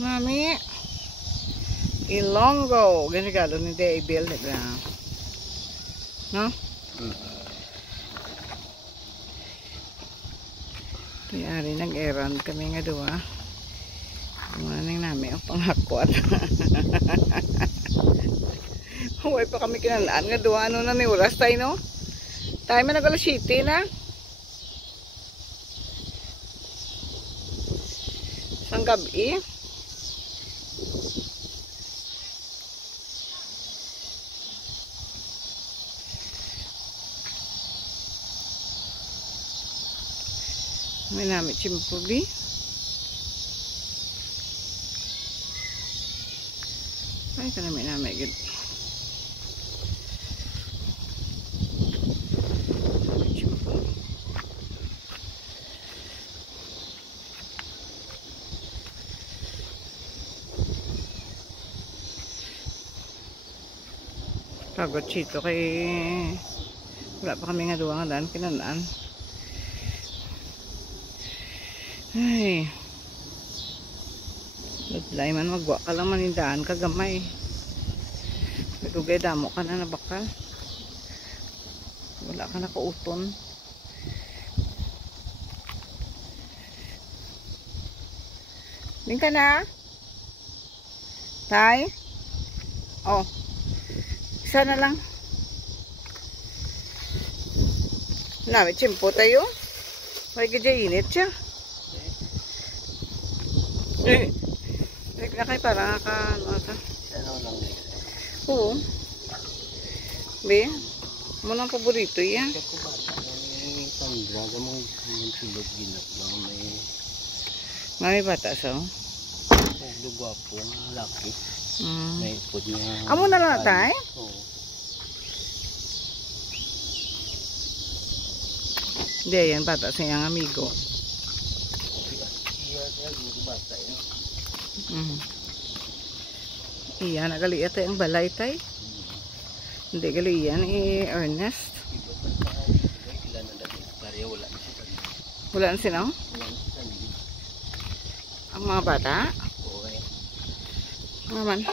Mami, Ilonggo. Ganyan galo ni Day Bill, diba? No? Tiyari nag-errand kami nga doon. Kumaning namin ang panghakwat. Huwag pa kami kinalaan nga doon. Ano na ni oras tayo, no? Tayo man nag-alas 7 na. Sang gabi. May namin chimpubi. Ay, ka namin namin gid. Pagod chito kay wala pa kami nga duwa nga daan kinanaan. Ay, nagdalay man magwa ka lang manindaan kagamay. Nagugay damo ka na nabakal. Wala ka na kauton. Din ka na? Tay? Oh. Isa na lang. Namin tsimpo tayo. May gadya init siya. Na kayo parang ano ata. Oo. Be, mo nang paborito yan. Mami bata sa gwapo nga laki. May ipod niya. Amo na lang tayo? Oo. Hindi, yan bata sa iyang amigo. Iyan, nagaliit ay ang balay tay. Hindi gali yan, Ernest. Wala na sino? Ang mga bata? Oo. Naman.